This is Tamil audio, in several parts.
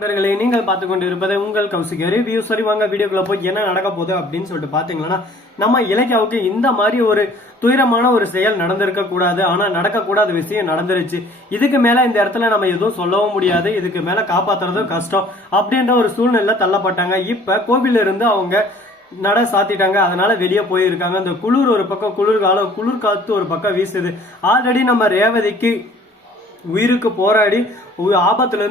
நண்பர்களே நீங்கள் பார்த்து கொண்டு இருப்பதை உங்கள் கௌசிக் ரிவ்யூ சரி வாங்க வீடியோக்குள்ள போய் என்ன நடக்க போகுது அப்படின்னு சொல்லிட்டு பாத்தீங்கன்னா நம்ம இலக்கியாவுக்கு இந்த மாதிரி ஒரு துயரமான ஒரு செயல் நடந்திருக்க கூடாது. ஆனா நடக்கக்கூடாத விஷயம் நடந்துருச்சு. இதுக்கு மேல இந்த இடத்துல நம்ம எதுவும் சொல்லவும் முடியாது. இதுக்கு மேல காப்பாத்துறதும் கஷ்டம் அப்படின்ற ஒரு சூழ்நிலை தள்ளப்பட்டாங்க. இப்ப கோவில இருந்து அவங்க நட சாத்திட்டாங்க. அதனால வெளியே போயிருக்காங்க. இந்த குளிர் ஒரு பக்கம் குளிர்காலம் குளிர் காத்து ஒரு பக்கம் வீசுது. ஆல்ரெடி நம்ம ரேவதிக்கு உயிருக்கு போராடி உ-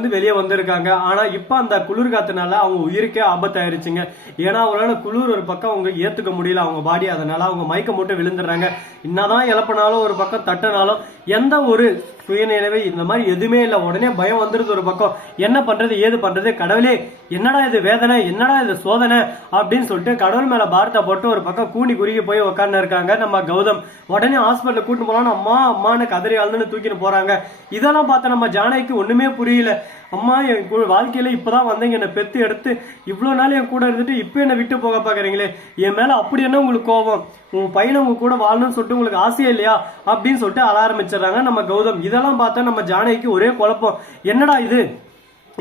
வெளியே வந்திருக்காங்க. ஆனால் இப்போ அந்த குளிர் காத்துனால அவங்க உயிருக்கே ஆபத்தாயிருச்சுங்க. ஏன்னா அவங்களால குளிர் ஒரு பக்கம் அவங்க ஏற்றுக்க முடியல அவங்க பாடி அதனால அவங்க மயக்கம் போட்டு விழுந்துடுறாங்க. என்னதான் இழப்பினாலும் ஒரு பக்கம் தட்டினாலும் எந்த ஒரு சுயநினைவு இந்த மாதிரி எதுவுமே இல்லை. உடனே பயம் வந்துருது ஒரு பக்கம். என்ன பண்ணுறது ஏது பண்ணுறது கடவுளே என்னடா இது வேதனை? என்னடா இது சோதனை? அப்படின்னு சொல்லிட்டு கடவுள் மேலே பாரத்தை போட்டு ஒரு பக்கம் கூணி குறுகி போய் உட்காந்து இருக்காங்க நம்ம கௌதம். உடனே ஹாஸ்பிட்டலில் கூட்டு போனாலும் அம்மா அம்மான்னு கதறி அழுதுன்னு தூக்கிட்டு போகிறாங்க இதெல்லாம் பார்த்தா நம்ம ஜானகிக்கு ஒன்றுமே புரியல. அம்மா என் வாழ்க்கையில் இப்போ தான் வந்தீங்க. என்னை பெத்து எடுத்து இவ்வளோ நாள் என் கூட இருந்துட்டு இப்போ என்னை விட்டு போக பார்க்குறீங்களே என் மேலே அப்படி என்ன உங்களுக்கு கோபம்? உன் பையனை உங்க கூட வாழணும்னு சொல்லிட்டு உங்களுக்கு ஆசையே இல்லையா? அப்படின்னு சொல்லிட்டு அலாரமிச்சிடுறாங்க ஆரம்பிச்சிடுறாங்க நம்ம கௌதம். இதெல்லாம் பார்த்தா நம்ம ஜானகிக்கு ஒரே குழப்பம். என்னடா இது?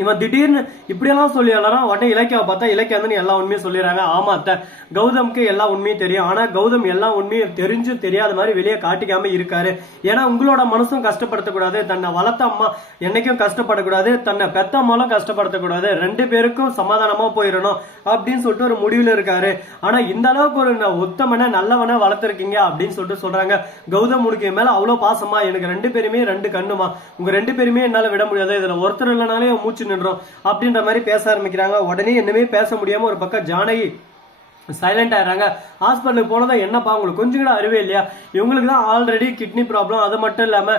இவன் திடீர்னு இப்படியெல்லாம் சொல்லி எல்லாரும் உடனே இலக்கியாவை பார்த்தா இலக்கியா வந்து எல்லா உண்மையும் சொல்லிடுறாங்க. ஆமா அத்தை. கௌதம்க்கு எல்லா உண்மையும் தெரியும். ஆனா கௌதம் எல்லா உண்மையும் தெரிஞ்சு தெரியாத மாதிரி வெளியே காட்டிக்காம இருக்காரு. ஏன்னா உங்களோட மனசும் கஷ்டப்படுத்தக்கூடாது. தன்னை வளர்த்த அம்மா என்னைக்கும் கஷ்டப்படக்கூடாது. தன்னை பெத்த அம்மாலும் கஷ்டப்படுத்தக்கூடாது. ரெண்டு பேருக்கும் சமாதானமா போயிடணும் அப்படின்னு சொல்லிட்டு ஒரு முடிவில் இருக்காரு. ஆனா இந்த அளவுக்கு ஒரு உத்தமனை நல்லவனை வளர்த்துருக்கீங்க அப்படின்னு சொல்லிட்டு சொல்றாங்க. கௌதம் உனக்கு மேல அவ்வளவு பாசமா? எனக்கு ரெண்டு பேருமே ரெண்டு கண்ணுமா? உங்க ரெண்டு பேருமே என்னால விட முடியாது. இதுல ஒருத்தர் இல்லைனாலே மூச்சு நின்றோம். அப்படின்ற மாதிரி பேச ஆரம்பிக்கிறாங்க. உடனே என்னமே பேச முடியாம ஒரு பக்கம் ஜானகி சைலண்ட் ஆயிடுறாங்க. ஹாஸ்பிட்டலுக்கு போனதான் என்னப்பா உங்களுக்கு கொஞ்சம் கூட அறிவே இல்லையா? இவங்களுக்கு தான் ஆல்ரெடி கிட்னி ப்ராப்ளம் அது மட்டும் இல்லாம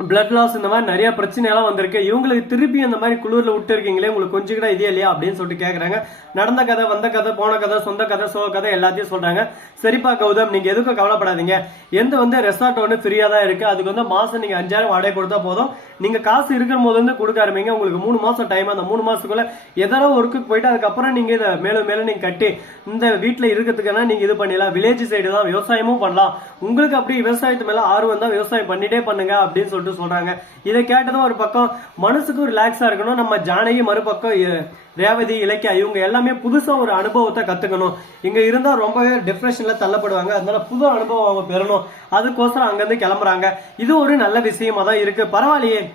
பிளட் லாஸ் இந்த மாதிரி நிறைய பிரச்சனையெல்லாம் வந்திருக்கு. இவங்களுக்கு திருப்பி அந்த மாதிரி குளிரில் விட்டு இருக்கீங்களே உங்களுக்கு கொஞ்சம் கூட இதே இல்லையா அப்படின்னு சொல்லிட்டு கேட்குறாங்க நடந்த கதை வந்த கதை போன கதை சொந்த கதை சோக கதை எல்லாத்தையும் சொல்கிறாங்க சரிப்பா கௌதம் நீங்கள் எதுக்கும் கவலைப்படாதீங்க. எந்த வந்து ரெசார்ட் ஒன்று ஃப்ரீயாக தான் இருக்குது அதுக்கு வந்து மாதம் நீங்கள் அஞ்சாயிரம் வாடகை கொடுத்தா போதும். நீங்கள் காசு இருக்கிற போது வந்து கொடுக்க ஆரம்பிங்க. உங்களுக்கு மூணு மாதம் டைம் அந்த மூணு மாதத்துக்குள்ளே எதாவது ஒர்க்குக்கு போயிட்டு அதுக்கப்புறம் நீங்கள் இதை மேலும் மேலும் நீங்கள் கட்டி இந்த வீட்டில் இருக்கிறதுக்கான நீங்கள் இது பண்ணிடலாம். வில்லேஜ் சைடு தான் விவசாயமும் பண்ணலாம். உங்களுக்கு அப்படி விவசாயத்து மேலே ஆர்வம் தான் விவசாயம் பண்ணிட்டே பண்ணுங்க அப்படின்னு சொல்லிட்டு சொல்றாங்க. இதை கேட்டதும் ஒரு பக்கம் மனசுக்கும் ரிலாக்ஸா இருக்கணும். நம்ம ஜானகி மறுபக்கம் ரேவதி இலக்கியா இவங்க எல்லாமே புதுசா ஒரு அனுபவத்தை கத்துக்கணும். இங்க இருந்தா ரொம்பவே டிப்ரெஷன்ல தள்ளப்படுவாங்க. அதனால புது அனுபவம் அவங்க பெறணும். அதுக்கோசரம் அங்கிருந்து கிளம்புறாங்க. இது ஒரு நல்ல விஷயமா தான் இருக்கு. பரவாயில்லையே.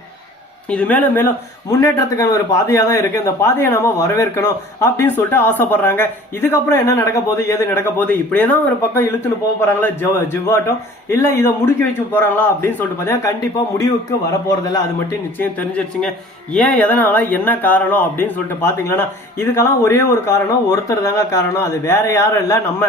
இது மேலும் மேலும் முன்னேற்றத்துக்கான ஒரு பாதையாக தான் இருக்கு. இந்த பாதையை நாம வரவேற்கணும் அப்படின்னு சொல்லிட்டு ஆசைப்படுறாங்க. இதுக்கப்புறம் என்ன நடக்க போகுது ஏது நடக்க போகுது? இப்படியே தான் ஒரு பக்கம் இழுத்துன்னு போக போறாங்களா ஜவ் ஜிவ்வாட்டம் இல்ல இதை முடிக்க வச்சு போறாங்களா அப்படின்னு சொல்லிட்டு பார்த்தீங்கன்னா கண்டிப்பா முடிவுக்கு வர அது மட்டும் நிச்சயம் தெரிஞ்சிருச்சுங்க. ஏன் எதனால என்ன காரணம் அப்படின்னு சொல்லிட்டு பாத்தீங்கன்னா இதுக்கெல்லாம் ஒரே ஒரு காரணம் ஒருத்தர் தாங்க காரணம். அது வேற யாரும் இல்ல. நம்ம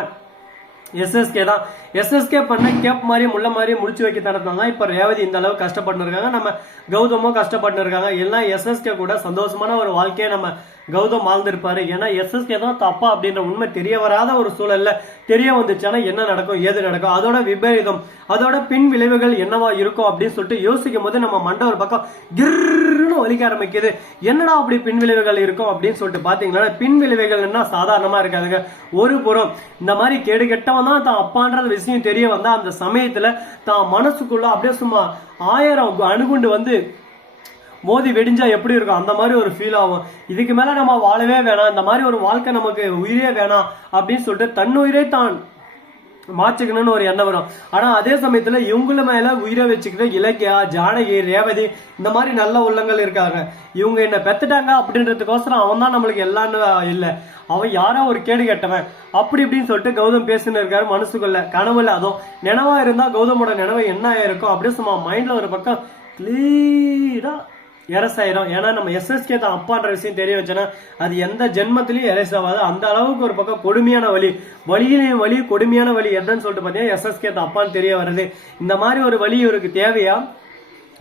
எஸ்எஸ்கே தான். எஸ்எஸ்கே பண்ண கேப் மாதிரி முள்ள மாதிரி முடிச்சு வைக்க தரத்தான் தான் இப்போ ரேவதி இந்த அளவு கஷ்டப்பட்டுருக்காங்க. நம்ம கௌதமும் கஷ்டப்பட்டுருக்காங்க. எல்லாம் எஸ்எஸ்கே கூட சந்தோஷமான ஒரு வாழ்க்கையை நம்ம கௌதம் வாழ்ந்திருப்பாரு. ஏன்னா எஸ்எஸ்கே தான் தப்பா அப்படின்ற உண்மை தெரிய வராத ஒரு சூழல்ல தெரிய வந்துச்சுன்னா என்ன நடக்கும் ஏது நடக்கும்? அதோட விபரீதம் அதோட பின் விளைவுகள் என்னவா இருக்கும் அப்படின்னு சொல்லிட்டு யோசிக்கும் போது நம்ம மண்ட ஒரு பக்கம் கிர்னு ஒலிக்க ஆரம்பிக்குது. என்னடா அப்படி பின்விளைவுகள் இருக்கும் அப்படின்னு சொல்லிட்டு பாத்தீங்களா பின்விளைவுகள்னா என்ன? சாதாரணமா இருக்காதுங்க. ஒரு புறம் இந்த மாதிரி கேடு கெட்டவன் தான் தான் அப்பான்ற விஷயம் தெரிய வந்தா அந்த சமயத்துல தான் மனசுக்குள்ள அப்படியே சும்மா ஆயிரம் அணுகுண்டு வந்து மோதி வெடிஞ்சா எப்படி இருக்கும்? அந்த மாதிரி ஒரு ஃபீல் ஆகும். இதுக்கு மேல நம்ம வாழவே வேணாம். இந்த மாதிரி ஒரு வாழ்க்கை நமக்கு உயிரே வேணாம் அப்படின்னு சொல்லிட்டு தன்னுயிரே தான் மாச்சுக்கணும்னு ஒரு எண்ணம் வரும். ஆனா அதே சமயத்துல இவங்கள மேல உயிரை வச்சுக்கிட்ட இலக்கியா ஜானகி ரேவதி இந்த மாதிரி நல்ல உள்ளங்கள் இருக்காங்க. இவங்க என்ன பெத்துட்டாங்க அப்படின்றதுக்கோசரம் அவன் தான் நம்மளுக்கு எல்லான்னு இல்ல. அவன் யாரோ ஒரு கேடு கேட்டவன். அப்படி இப்படின்னு சொல்லிட்டு கௌதம் பேசின்னு இருக்காரு மனசுக்குள்ள. கனவுல அதுவும் நினைவா இருந்தா கௌதமோட நினைவு என்ன ஆயிருக்கும்? அப்படியே சும்மா மைண்ட்ல ஒரு பக்கம் கிளீரா எரஸ் ஆயிரும் ஏன்னா நம்ம எஸ்எஸ்கே தான் அப்பான்ற விஷயம் தெரிய வச்சோன்னா அது எந்த ஜென்மத்திலயும் எரஸ் ஆகாது அந்த அளவுக்கு ஒரு பக்கம் கொடுமையான வழி வழியிலையும் வழி கொடுமையான வழி என்னன்னு சொல்லிட்டு பார்த்தீங்கன்னா எஸ்எஸ்கே தான் அப்பான்னு தெரிய வருது. இந்த மாதிரி ஒரு வழி இவருக்கு தேவையா?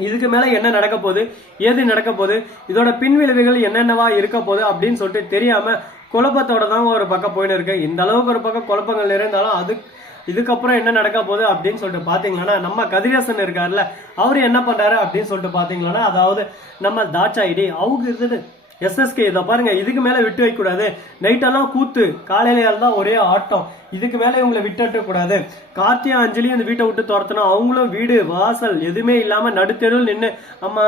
இதுக்கு மேல என்ன நடக்க போகுது? ஏது நடக்க போகுது? இதோட பின்விளைவுகள் என்னென்னவா இருக்க போகுது அப்படின்னு சொல்லிட்டு தெரியாம குழப்பத்தோட தான் ஒரு பக்கம் போயின்னு இருக்கு. இந்த அளவுக்கு ஒரு பக்கம் குழப்பங்கள் இருந்தாலும் அதுக்கு இதுக்கப்புறம் என்ன நடக்க போகுது அப்படின்னு சொல்லிட்டு பாத்தீங்கன்னா நம்ம கதிரேசன் இருக்காருல்ல அவர் என்ன பண்றாரு அப்படின்னு சொல்லிட்டு பாத்தீங்கன்னா அதாவது நம்ம தாட்சாயிடி அவங்க இருந்துட்டு எஸ்எஸ்கே இதை பாருங்க இதுக்கு மேல விட்டு வைக்க கூடாது நைட்டெல்லாம் கூத்து காலையில தான் ஒரே ஆட்டம். இதுக்கு மேல இவங்களை விட்டுட்டு கூடாது கார்த்தியா அஞ்சலி அந்த வீட்டை விட்டு துரத்தணும் அவங்களும் வீடு வாசல் எதுவுமே இல்லாம நடுத்தெருவில் நின்று அம்மா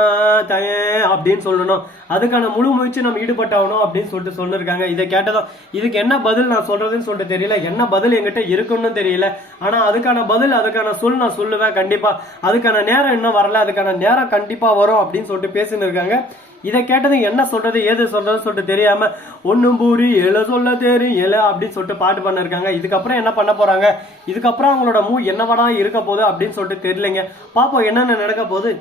தய அப்படின்னு சொல்லணும். அதுக்கான முழு முயற்சி நம்ம ஈடுபட்டாகணும் அப்படின்னு சொல்லிட்டு சொல்லிருக்காங்க. இதை கேட்டதும் இதுக்கு என்ன பதில் நான் சொல்றதுன்னு சொல்லிட்டு தெரியல. என்ன பதில் என்கிட்ட இருக்குன்னு தெரியல. ஆனா அதுக்கான பதில் அதுக்கான சொல் நான் சொல்லுவேன் கண்டிப்பா. அதுக்கான நேரம் இன்னும் வரல. அதுக்கான நேரம் கண்டிப்பா வரும் அப்படின்னு சொல்லிட்டு பேசின்னு இருக்காங்க. இதை கேட்டது என்ன சொல்றது ஏது சொல்றதுன்னு சொல்லிட்டு தெரியாம ஒண்ணும் பூரி எல சொல்ல தெரியும் எல அப்படின்னு சொல்லிட்டு பாட்டு பண்ணிருக்காங்க இதுக்கப்புறம் என்ன பண்ண போறாங்க? இதுக்கப்புறம் அவங்களோட மூ என்னவாடா இருக்க போகுது அப்படின்னு சொல்லிட்டு தெரியலைங்க. பாப்போம் என்னென்ன நடக்க போகுது.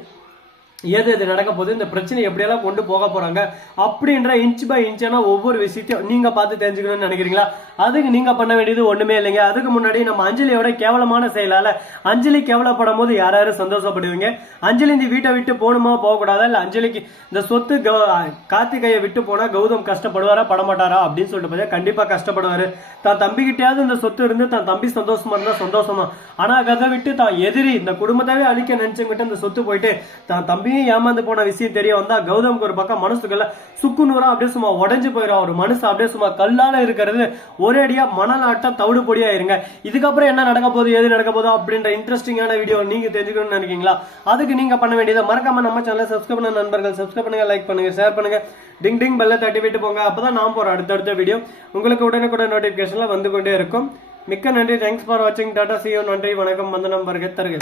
ஏது எது நடக்க போகுது? இந்த பிரச்சனை எப்படியெல்லாம் கொண்டு போக போகிறாங்க அப்படின்ற இன்ச் பை இன்ச்சான ஒவ்வொரு விஷயத்தையும் நீங்கள் பார்த்து தெரிஞ்சுக்கணும்னு நினைக்கிறீங்களா? அதுக்கு நீங்கள் பண்ண வேண்டியது ஒன்றுமே இல்லைங்க. அதுக்கு முன்னாடி நம்ம அஞ்சலியோட கேவலமான செயலால் அஞ்சலி கேவலப்படும் போது யார் யாரும் சந்தோஷப்படுவீங்க? அஞ்சலி இந்த வீட்டை விட்டு போகணுமா போகக்கூடாதா? இல்லை அஞ்சலிக்கு இந்த சொத்து கௌ- கார்த்திகையை விட்டு போனால் கௌதம் கஷ்டப்படுவாரா படமாட்டாரா? அப்படின்னு சொல்லிட்டு பார்த்தீங்கன்னா கண்டிப்பாக கஷ்டப்படுவார். தான் தம்பிக்கிட்டயாவது இந்த சொத்து இருந்து தான் தம்பி சந்தோஷமா இருந்தால் சந்தோஷமா. ஆனால் கதை விட்டு தான் எதிரி இந்த குடும்பத்தாவே அழிக்க நினைச்சுக்கிட்டு இந்த சொத்து போயிட்டு தான் தம்பியும் ஏமாந்து போன விஷயம் தெரிய வந்தா கௌதமுக்கு ஒரு பக்கம் மனசுக்குள்ள சுக்குநூறா அப்படியே சும்மா உடஞ்சு போயிடும் ஒரு மனசு அப்படியே சும்மா கல்லால இருக்கிறது. ஒரேடியா மணலாட்டம் தவிடு பொடியா இருங்க. இதுக்கப்புறம் என்ன நடக்க போகுது எது நடக்க போகுது அப்படின்ற இன்ட்ரெஸ்டிங்கான வீடியோ நீங்க தெரிஞ்சுக்கணும்னு நினைக்கிறீங்களா? அதுக்கு நீங்க பண்ண வேண்டியதை மறக்காம நம்ம சேனலை சப்ஸ்கிரைப் பண்ண நண்பர்கள் சப்ஸ்கிரைப் பண்ணுங்க லைக் பண்ணுங்க ஷேர் பண்ணுங்க. டிங் டிங் பெல்ல தட்டி விட்டு போங்க. அப்பதான் நான் போற அடுத்தடுத்த வீடியோ உங்களுக்கு உடனுக்குடன் நோட்டிபிகேஷன்ல வந்து கொண்டே இருக்கும். மிக்க நன்றி. தேங்க்ஸ் ஃபார் வாட்சிங் டாடா சியோ நன்றி. வணக்கம். வந்தனம் வருக. தருக.